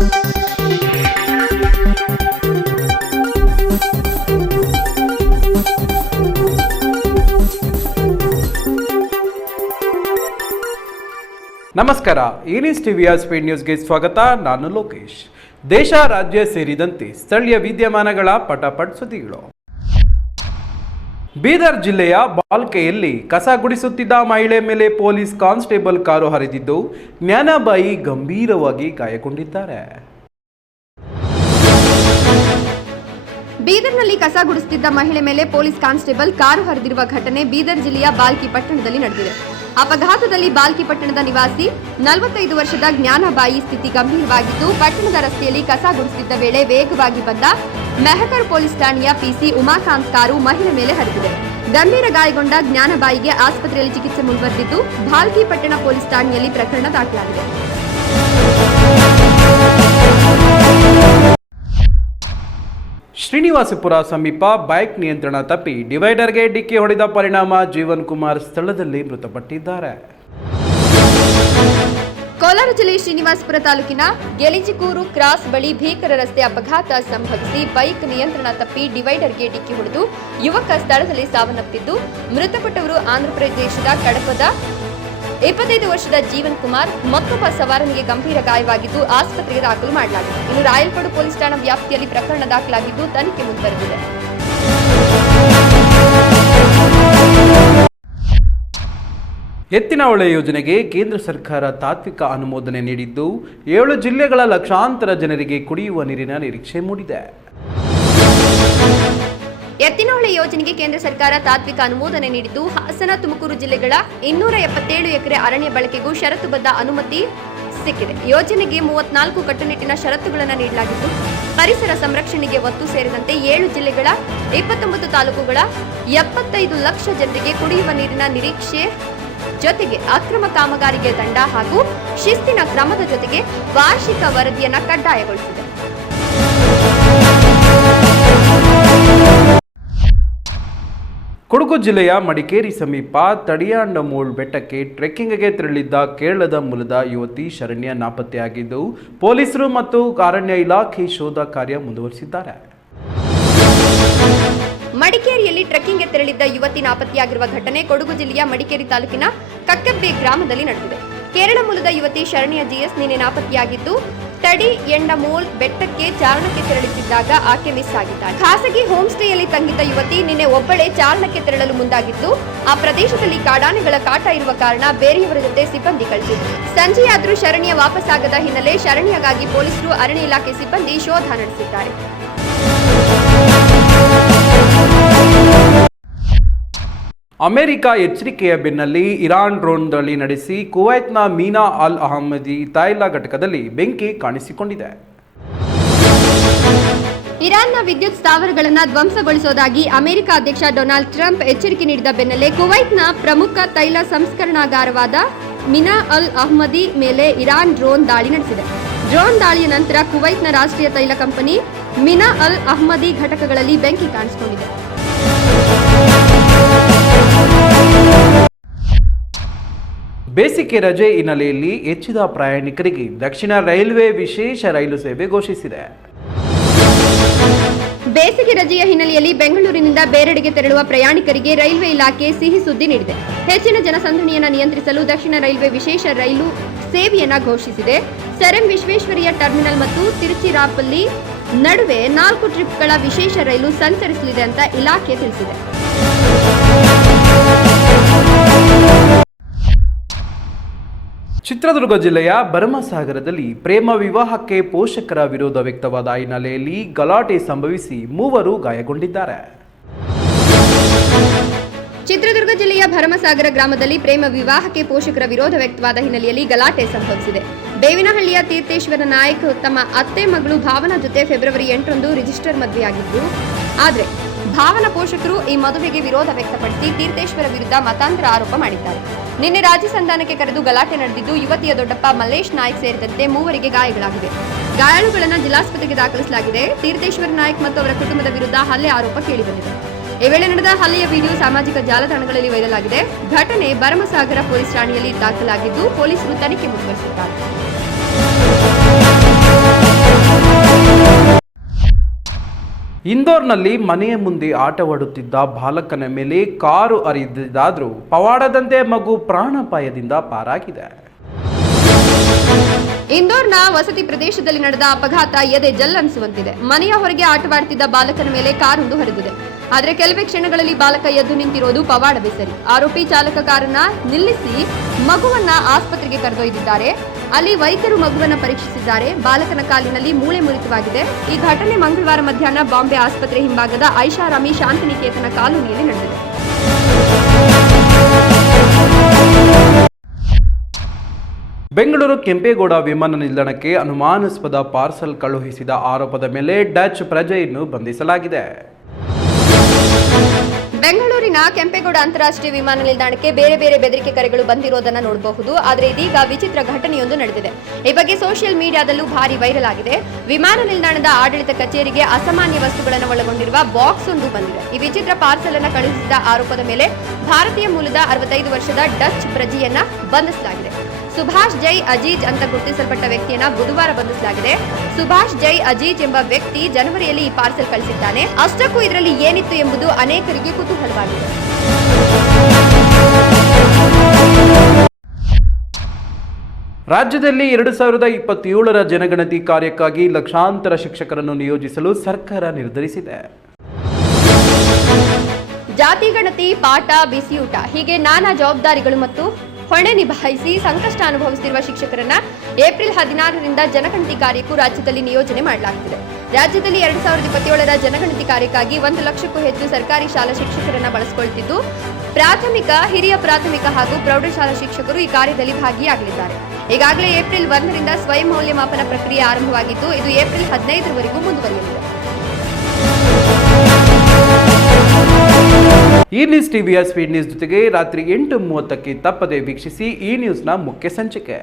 ನಮಸ್ಕಾರ, ಈನಿಸ್ ಟಿವಿಯ ಸ್ಪೀಡ್ ನ್ಯೂಸ್ಗೆ ಸ್ವಾಗತ. ನಾನು ಲೋಕೇಶ್. ದೇಶ ರಾಜ್ಯ ಸೇರಿದಂತೆ ಸ್ಥಳೀಯ ವಿದ್ಯಮಾನಗಳ ಪಟಾಪಟ್ ಸುದ್ದಿಗಳು. ಬೀದರ್ ಜಿಲ್ಲೆಯ ಬಾಲ್ಕೆಯಲ್ಲಿ ಕಸ ಗುಡಿಸುತ್ತಿದ್ದ ಮಹಿಳೆ ಮೇಲೆ ಪೊಲೀಸ್ ಕಾನ್ಸ್ಟೇಬಲ್ ಕಾರು ಹರಿದಿದ್ದು ಜ್ಞಾನಬಾಯಿ ಗಂಭೀರವಾಗಿ ಗಾಯಗೊಂಡಿದ್ದಾರೆ. ಬೀದರ್ನಲ್ಲಿ ಕಸ ಗುಡಿಸುತ್ತಿದ್ದ ಮಹಿಳೆ ಮೇಲೆ ಪೊಲೀಸ್ ಕಾನ್ಸ್ಟೇಬಲ್ ಕಾರು ಹರಿದಿರುವ ಘಟನೆ ಬೀದರ್ ಜಿಲ್ಲೆಯ ಬಾಲ್ಕಿ ಪಟ್ಟಣದಲ್ಲಿ ನಡೆದಿದೆ. ಅಪಘಾತದಲ್ಲಿ ಬಾಲ್ಕಿ ಪಟ್ಟಣದ ನಿವಾಸಿ 45 ವರ್ಷದ ಜ್ಞಾನಬಾಯಿ ಸ್ಥಿತಿ ಗಂಭೀರವಾಗಿದ್ದು, ಪಟ್ಟಣದ ರಸ್ತೆಯಲ್ಲಿ ಕಸ ಗುಡಿಸುತ್ತಿದ್ದ ವೇಳೆ ವೇಗವಾಗಿ ಬಂದ ಮೆಹಕರ್ ಪೊಲೀಸ್ ಠಾಣೆಯ ಪಿಸಿ ಉಮಾಕಾಂತ್ ಕಾರು ಮಹಿಳೆ ಮೇಲೆ ಹರಿದಿದೆ. ಗಂಭೀರ ಗಾಯಗೊಂಡ ಜ್ಞಾನಬಾಯಿಗೆ ಆಸ್ಪತ್ರೆಯಲ್ಲಿ ಚಿಕಿತ್ಸೆ ಮುಂದುವರೆದಿದ್ದು, ಬಾಲ್ಕಿ ಪಟ್ಟಣ ಪೊಲೀಸ್ ಠಾಣೆಯಲ್ಲಿ ಪ್ರಕರಣ ದಾಖಲಾಗಿದೆ. ಶ್ರೀನಿವಾಸಪುರ ಸಮೀಪ ಬೈಕ್ ನಿಯಂತ್ರಣ ತಪ್ಪಿ ಡಿವೈಡರ್ಗೆ ಡಿಕ್ಕಿ ಹೊಡೆದ ಪರಿಣಾಮ ಜೀವನ್ ಕುಮಾರ್ ಸ್ಥಳದಲ್ಲಿ ಮೃತಪಟ್ಟಿದ್ದಾರೆ. ಕೋಲಾರ ಜಿಲ್ಲೆ ಶ್ರೀನಿವಾಸಪುರ ತಾಲೂಕಿನ ಗೆಲಿಜಿಕೂರು ಕ್ರಾಸ್ ಬಳಿ ಭೀಕರ ರಸ್ತೆ ಅಪಘಾತ ಸಂಭವಿಸಿ ಬೈಕ್ ನಿಯಂತ್ರಣ ತಪ್ಪಿ ಡಿವೈಡರ್ಗೆ ಡಿಕ್ಕಿ ಹೊಡೆದು ಯುವಕ ಸ್ಥಳದಲ್ಲಿ ಸಾವನ್ನಪ್ಪಿದ್ದು, ಮೃತಪಟ್ಟವರು ಆಂಧ್ರಪ್ರದೇಶದ ಕಡಪದ 25 ವರ್ಷದ ಜೀವನ್ ಕುಮಾರ್. ಮತ್ತೊಬ್ಬ ಸವಾರನಿಗೆ ಗಂಭೀರ ಗಾಯವಾಗಿದ್ದು ಆಸ್ಪತ್ರೆಗೆ ದಾಖಲು ಮಾಡಲಾಗಿದೆ. ಇನ್ನು ರಾಯಲ್ಕೋಡು ಪೊಲೀಸ್ ಠಾಣಾ ವ್ಯಾಪ್ತಿಯಲ್ಲಿ ಪ್ರಕರಣ ದಾಖಲಾಗಿದ್ದು ತನಿಖೆ ಮುಂದುವರೆದಿದೆ. ಎತ್ತಿನಹೊಳೆ ಯೋಜನೆಗೆ ಕೇಂದ್ರ ಸರ್ಕಾರ ತಾತ್ವಿಕ ಅನುಮೋದನೆ ನೀಡಿದ್ದು 7 ಜಿಲ್ಲೆಗಳ ಲಕ್ಷಾಂತರ ಜನರಿಗೆ ಕುಡಿಯುವ ನೀರಿನ ನಿರೀಕ್ಷೆ ಮೂಡಿದೆ. ಎತ್ತಿನಹೊಳೆ ಯೋಜನೆಗೆ ಕೇಂದ್ರ ಸರ್ಕಾರ ತಾತ್ವಿಕ ಅನುಮೋದನೆ ನೀಡಿದ್ದು, ಹಾಸನ, ತುಮಕೂರು ಜಿಲ್ಲೆಗಳ 277 ಎಕರೆ ಅರಣ್ಯ ಬಳಕೆಗೂ ಷರತ್ತುಬದ್ಧ ಅನುಮತಿ ಸಿಕ್ಕಿದೆ. ಯೋಜನೆಗೆ 34 ಕಟ್ಟುನಿಟ್ಟಿನ ಷರತ್ತುಗಳನ್ನು ನೀಡಲಾಗಿದ್ದು, ಪರಿಸರ ಸಂರಕ್ಷಣೆಗೆ ಒತ್ತು ಸೇರಿದಂತೆ 7 ಜಿಲ್ಲೆಗಳ 29 ತಾಲೂಕುಗಳ 75 ಲಕ್ಷ ಜನರಿಗೆ ಕುಡಿಯುವ ನೀರಿನ ನಿರೀಕ್ಷೆ ಜೊತೆಗೆ ಅಕ್ರಮ ಕಾಮಗಾರಿಗೆ ದಂಡ ಹಾಗೂ ಶಿಸ್ತಿನ ಕ್ರಮದ ಜೊತೆಗೆ ವಾರ್ಷಿಕ ವರದಿಯನ್ನು ಕಡ್ಡಾಯಗೊಳಿಸಿದೆ. ಕೊಡಗು ಜಿಲ್ಲೆಯ ಮಡಿಕೇರಿ ಸಮೀಪ ತಡಿಯಾಂಡಮೋಳ್ ಬೆಟ್ಟಕ್ಕೆ ಟ್ರೆಕ್ಕಿಂಗ್ಗೆ ತೆರಳಿದ್ದ ಕೇರಳದ ಮೂಲದ ಯುವತಿ ಶರಣ್ಯ ನಾಪತ್ತೆಯಾಗಿದ್ದು, ಪೊಲೀಸರು ಮತ್ತು ಅರಣ್ಯ ಇಲಾಖೆ ಶೋಧ ಕಾರ್ಯ ಮುಂದುವರಿಸಿದ್ದಾರೆ. ಮಡಿಕೇರಿಯಲ್ಲಿ ಟ್ರೆಕ್ಕಿಂಗ್ಗೆ ತೆರಳಿದ್ದ ಯುವತಿ ನಾಪತ್ತೆಯಾಗಿರುವ ಘಟನೆ ಕೊಡಗು ಜಿಲ್ಲೆಯ ಮಡಿಕೇರಿ ತಾಲೂಕಿನ ಕಕ್ಕಬ್ಬೆ ಗ್ರಾಮದಲ್ಲಿ ನಡೆದಿದೆ. ಕೇರಳ ಮೂಲದ ಯುವತಿ ಶರಣ್ಯ ಜಿಎಸ್ ನಿನ್ನೆ ನಾಪತ್ತೆಯಾಗಿದ್ದು, ತಡಿ ಎಂಡಮೋಲ್ ಬೆಟ್ಟಕ್ಕೆ ಚಾರಣಕ್ಕೆ ತೆರಳುತ್ತಿದ್ದಾಗ ಆಕೆ ಮಿಸ್ ಆಗಿದ್ದಾಳೆ. ಖಾಸಗಿ ಹೋಮ್ ಸ್ಟೇಯಲ್ಲಿ ತಂಗಿದ್ದ ಯುವತಿ ನಿನ್ನೆ ಒಬ್ಬಳೇ ಚಾರಣಕ್ಕೆ ತೆರಳಲು ಮುಂದಾಗಿದ್ದು, ಆ ಪ್ರದೇಶದಲ್ಲಿ ಕಾಡಾನೆಗಳ ಕಾಟ ಇರುವ ಕಾರಣ ಬೇರೆಯವರ ಜೊತೆ ಸಿಬ್ಬಂದಿ ಕಳಿಸಿದ್ರು. ಸಂಜೆಯಾದರೂ ಶರಣ್ಯ ವಾಪಸ್ಸಾಗದ ಹಿನ್ನೆಲೆ ಶರಣ್ಯಗಾಗಿ ಪೊಲೀಸರು, ಅರಣ್ಯ ಇಲಾಖೆ ಸಿಬ್ಬಂದಿ ಶೋಧ ನಡೆಸಿದ್ದಾರೆ. ಅಮೆರಿಕ ಎಚ್ಚರಿಕೆಯ ಬೆನ್ನಲ್ಲೇ ಇರಾನ್ ಡ್ರೋನ್ ದಾಳಿ ನಡೆಸಿ ಕುವೈತ್ನ ಮೀನಾ ಅಲ್ ಅಹಮದಿ ತೈಲ ಘಟಕದಲ್ಲಿ ಬೆಂಕಿ ಕಾಣಿಸಿಕೊಂಡಿದೆ. ಇರಾನ್ನ ವಿದ್ಯುತ್ ಸ್ಥಾವರಗಳನ್ನು ಧ್ವಂಸಗೊಳಿಸುವುದಾಗಿ ಅಮೆರಿಕ ಅಧ್ಯಕ್ಷ ಡೊನಾಲ್ಡ್ ಟ್ರಂಪ್ ಎಚ್ಚರಿಕೆ ನೀಡಿದ ಬೆನ್ನಲ್ಲೇ ಕುವೈತ್ನ ಪ್ರಮುಖ ತೈಲ ಸಂಸ್ಕರಣಾಗಾರವಾದ ಮೀನಾ ಅಲ್ ಅಹಮದಿ ಮೇಲೆ ಇರಾನ್ ಡ್ರೋನ್ ದಾಳಿ ನಡೆಸಿದೆ. ಡ್ರೋನ್ ದಾಳಿಯ ನಂತರ ಕುವೈತ್ನ ರಾಷ್ಟ್ರೀಯ ತೈಲ ಕಂಪನಿ ಮೀನಾ ಅಲ್ ಅಹಮದಿ ಘಟಕಗಳಲ್ಲಿ ಬೆಂಕಿ ಕಾಣಿಸಿಕೊಂಡಿದೆ. ಬೇಸಿಗೆ ರಜೆ ಹಿನ್ನೆಲೆಯಲ್ಲಿ ಹೆಚ್ಚಿದ ಪ್ರಯಾಣಿಕರಿಗೆ ದಕ್ಷಿಣ ರೈಲ್ವೆ ವಿಶೇಷ ರೈಲು ಸೇವೆ ಘೋಷಿಸಿದೆ. ಬೇಸಿಗೆ ರಜೆಯ ಹಿನ್ನೆಲೆಯಲ್ಲಿ ಬೆಂಗಳೂರಿನಿಂದ ಬೇರೆಡೆಗೆ ತೆರಳುವ ಪ್ರಯಾಣಿಕರಿಗೆ ರೈಲ್ವೆ ಇಲಾಖೆ ಸಿಹಿ ಸುದ್ದಿ ನೀಡಿದೆ. ಹೆಚ್ಚಿನ ಜನಸಂದಣಿಯನ್ನು ನಿಯಂತ್ರಿಸಲು ದಕ್ಷಿಣ ರೈಲ್ವೆ ವಿಶೇಷ ರೈಲು ಸೇವೆಯನ್ನು ಘೋಷಿಸಿದೆ. ಸರ್ ಎಂ ವಿಶ್ವೇಶ್ವರಯ್ಯ ಟರ್ಮಿನಲ್ ಮತ್ತು ತಿರುಚಿರಾಪಲ್ಲಿ ನಡುವೆ 4 ಟ್ರಿಪ್ಗಳ ವಿಶೇಷ ರೈಲು ಸಂಚರಿಸಲಿದೆ ಅಂತ ಇಲಾಖೆ ತಿಳಿಸಿದೆ. ಚಿತ್ರದುರ್ಗ ಜಿಲ್ಲೆಯ ಭರಮಸಾಗರದಲ್ಲಿ ಪ್ರೇಮ ವಿವಾಹಕ್ಕೆ ಪೋಷಕರ ವಿರೋಧ ವ್ಯಕ್ತವಾದ ಹಿನ್ನೆಲೆಯಲ್ಲಿ ಗಲಾಟೆ ಸಂಭವಿಸಿ 3 ಗಾಯಗೊಂಡಿದ್ದಾರೆ. ಚಿತ್ರದುರ್ಗ ಜಿಲ್ಲೆಯ ಭರಮಸಾಗರ ಗ್ರಾಮದಲ್ಲಿ ಪ್ರೇಮ ವಿವಾಹಕ್ಕೆ ಪೋಷಕರ ವಿರೋಧ ವ್ಯಕ್ತವಾದ ಹಿನ್ನೆಲೆಯಲ್ಲಿ ಗಲಾಟೆ ಸಂಭವಿಸಿದೆ. ಬೇವಿನಹಳ್ಳಿಯ ತೀರ್ಥೇಶ್ವರ ನಾಯಕ್ ತಮ್ಮ ಅತ್ತೆ ಮಗಳು ಭಾವನಾ ಜೊತೆ ಫೆಬ್ರವರಿ 8ರಂದು ರಿಜಿಸ್ಟರ್ ಮದುವೆಯಾಗಿದ್ದು, ಆದರೆ ಭಾವನ ಪೋಷಕರು ಈ ಮದುವೆಗೆ ವಿರೋಧ ವ್ಯಕ್ತಪಡಿಸಿ ತೀರ್ಥೇಶ್ವರ ವಿರುದ್ಧ ಮತಾಂತರ ಆರೋಪ ಮಾಡಿದ್ದಾರೆ. ನಿನ್ನೆ ರಾಜ್ಯ ಸಂಧಾನಕ್ಕೆ ಕರೆದು ಗಲಾಟೆ ನಡೆದಿದ್ದು, ಯುವತಿಯ ದೊಡ್ಡಪ್ಪ ಮಲ್ಲೇಶ್ ನಾಯ್ಕ್ ಸೇರಿದಂತೆ 3 ಗಾಯಗಳಾಗಿವೆ. ಗಾಯಾಳುಗಳನ್ನು ಜಿಲ್ಲಾಸ್ಪತ್ರೆಗೆ ದಾಖಲಿಸಲಾಗಿದೆ. ತೀರ್ಥೇಶ್ವರ ನಾಯ್ಕ್ ಮತ್ತು ಅವರ ಕುಟುಂಬದ ವಿರುದ್ಧ ಹಲ್ಲೆ ಆರೋಪ ಕೇಳಿಬಂದಿದೆ. ಈ ವೇಳೆ ನಡೆದ ಹಲ್ಲೆಯ ವಿಡಿಯೋ ಸಾಮಾಜಿಕ ಜಾಲತಾಣಗಳಲ್ಲಿ ವೈರಲ್ ಆಗಿದೆ. ಘಟನೆ ಭರಮಸಾಗರ ಪೊಲೀಸ್ ಠಾಣೆಯಲ್ಲಿ ದಾಖಲಾಗಿದ್ದು, ಪೊಲೀಸರು ತನಿಖೆ ಮುಂದುವರಿಸಿದ್ದಾರೆ. ಇಂದೋರ್ನಲ್ಲಿ ಮನೆಯ ಮುಂದೆ ಆಟವಾಡುತ್ತಿದ್ದ ಬಾಲಕನ ಮೇಲೆ ಕಾರು ಹರಿದಿದ್ದಾದರೂ ಪವಾಡದಂತೆ ಮಗು ಪ್ರಾಣಾಪಾಯದಿಂದ ಪಾರಾಗಿದೆ. ಇಂದೋರ್ನ ವಸತಿ ಪ್ರದೇಶದಲ್ಲಿ ನಡೆದ ಅಪಘಾತ ಎದೆ ಜಲ್ಲನಿಸುವಂತಿದೆ. ಮನೆಯ ಹೊರಗೆ ಆಟವಾಡುತ್ತಿದ್ದ ಬಾಲಕನ ಮೇಲೆ ಕಾರೊಂದು ಹರಿದಿದೆ. ಆದರೆ ಕೆಲವೇ ಕ್ಷಣಗಳಲ್ಲಿ ಬಾಲಕ ಎದ್ದು ನಿಂತಿರೋದು ಪವಾಡವೇ ಸರಿ. ಆರೋಪಿ ಚಾಲಕ ಕಾರನ್ನ ನಿಲ್ಲಿಸಿ ಮಗುವನ್ನ ಆಸ್ಪತ್ರೆಗೆ ಕರೆದೊಯ್ದಿದ್ದಾರೆ. ಅಲ್ಲಿ ವೈದ್ಯರು ಮಗುವನ್ನ ಪರೀಕ್ಷಿಸಿದ್ದಾರೆ. ಬಾಲಕನ ಕಾಲಿನಲ್ಲಿ ಮೂಳೆ ಮುರಿತವಾಗಿದೆ. ಈ ಘಟನೆ ಮಂಗಳವಾರ ಮಧ್ಯಾಹ್ನ ಬಾಂಬೆ ಆಸ್ಪತ್ರೆ ಹಿಂಭಾಗದ ಐಷಾರಾಮಿ ಶಾಂತಿನಿಕೇತನ ಕಾಲೋನಿಯಲ್ಲಿ ನಡೆದಿದೆ. ಬೆಂಗಳೂರು ಕೆಂಪೇಗೌಡ ವಿಮಾನ ನಿಲ್ದಾಣಕ್ಕೆ ಅನುಮಾನಾಸ್ಪದ ಪಾರ್ಸಲ್ ಕಳುಹಿಸಿದ ಆರೋಪದ ಮೇಲೆ ಡಚ್ ಪ್ರಜೆಯನ್ನು ಬಂಧಿಸಲಾಗಿದೆ. ಬೆಂಗಳೂರಿನ ಕೆಂಪೇಗೌಡ ಅಂತಾರಾಷ್ಟ್ರೀಯ ವಿಮಾನ ನಿಲ್ದಾಣಕ್ಕೆ ಬೇರೆ ಬೇರೆ ಬೆದರಿಕೆ ಕರೆಗಳು ಬಂದಿರೋದನ್ನ ನೋಡಬಹುದು. ಆದರೆ ಇದೀಗ ವಿಚಿತ್ರ ಘಟನೆಯೊಂದು ನಡೆದಿದೆ. ಈ ಬಗ್ಗೆ ಸೋಷಿಯಲ್ ಮೀಡಿಯಾದಲ್ಲೂ ಭಾರಿ ವೈರಲ್ ಆಗಿದೆ. ವಿಮಾನ ನಿಲ್ದಾಣದ ಆಡಳಿತ ಕಚೇರಿಗೆ ಅಸಾಮಾನ್ಯ ವಸ್ತುಗಳನ್ನು ಒಳಗೊಂಡಿರುವ ಬಾಕ್ಸ್ ಒಂದು ಬಂದಿದೆ. ಈ ವಿಚಿತ್ರ ಪಾರ್ಸಲ್ ಅನ್ನು ಕಳುಹಿಸಿದ ಆರೋಪದ ಮೇಲೆ ಭಾರತೀಯ ಮೂಲದ 65 ವರ್ಷದ ಡಚ್ ಪ್ರಜೆಯನ್ನ ಬಂಧಿಸಲಾಗಿದೆ. ಸುಭಾಷ್ ಜೈ ಅಜೀಜ್ ಅಂತ ಗುರುತಿಸಲ್ಪಟ್ಟ ವ್ಯಕ್ತಿಯನ್ನ ಬುಧವಾರ ಬಂಧಿಸಲಾಗಿದೆ. ಸುಭಾಷ್ ಜೈ ಅಜೀಜ್ ಎಂಬ ವ್ಯಕ್ತಿ ಜನವರಿಯಲ್ಲಿ ಈ ಪಾರ್ಸೆಲ್ ಕಳಿಸಿದ್ದಾನೆ. ಅಷ್ಟಕ್ಕೂ ಇದರಲ್ಲಿ ಏನಿತ್ತು ಎಂಬುದು ಅನೇಕರಿಗೆ ಕುತೂಹಲವಾಗಿದೆ. ರಾಜ್ಯದಲ್ಲಿ 2027ರ ಜನಗಣತಿ ಕಾರ್ಯಕ್ಕಾಗಿ ಲಕ್ಷಾಂತರ ಶಿಕ್ಷಕರನ್ನು ನಿಯೋಜಿಸಲು ಸರ್ಕಾರ ನಿರ್ಧರಿಸಿದೆ. ಜಾತಿ ಗಣತಿ, ಪಾಠ, ಬಿಸಿಯೂಟ ಹೀಗೆ ನಾನಾ ಜವಾಬ್ದಾರಿಗಳು ಮತ್ತು ಹೊಣೆ ನಿಭಾಯಿಸಿ ಸಂಕಷ್ಟ ಅನುಭವಿಸುತ್ತಿರುವ ಶಿಕ್ಷಕರನ್ನ ಏಪ್ರಿಲ್ 16ರಿಂದ ಜನಗಣತಿ ಕಾರ್ಯಕ್ಕೂ ರಾಜ್ಯದಲ್ಲಿ ನಿಯೋಜನೆ ಮಾಡಲಾಗುತ್ತಿದೆ. ರಾಜ್ಯದಲ್ಲಿ 2027ರ ಜನಗಣತಿ ಕಾರ್ಯಕ್ಕಾಗಿ 1 ಲಕ್ಷಕ್ಕೂ ಹೆಚ್ಚು ಸರ್ಕಾರಿ ಶಾಲಾ ಶಿಕ್ಷಕರನ್ನ ಬಳಸಿಕೊಳ್ಳುತ್ತಿದ್ದು, ಪ್ರಾಥಮಿಕ, ಹಿರಿಯ ಪ್ರಾಥಮಿಕ ಹಾಗೂ ಪ್ರೌಢಶಾಲಾ ಶಿಕ್ಷಕರು ಈ ಕಾರ್ಯದಲ್ಲಿ ಭಾಗಿಯಾಗಲಿದ್ದಾರೆ. ಈಗಾಗಲೇ ಏಪ್ರಿಲ್ 1ರಿಂದ ಸ್ವಯಂ ಮೌಲ್ಯಮಾಪನ ಪ್ರಕ್ರಿಯೆ ಆರಂಭವಾಗಿದ್ದು, ಇದು ಏಪ್ರಿಲ್ 15ರವರೆಗೂ ಮುಂದುವರಿಯಲಿದೆ. ಈ ನ್ಯೂಸ್ ಟಿವಿಯ ಸ್ಪೀಡ್ ನ್ಯೂಸ್ ಜೊತೆಗೆ ರಾತ್ರಿ 8:30ಕ್ಕೆ ತಪ್ಪದೆ ವೀಕ್ಷಿಸಿ ಈ ನ್ಯೂಸ್ನ ಮುಖ್ಯ ಸಂಚಿಕೆ.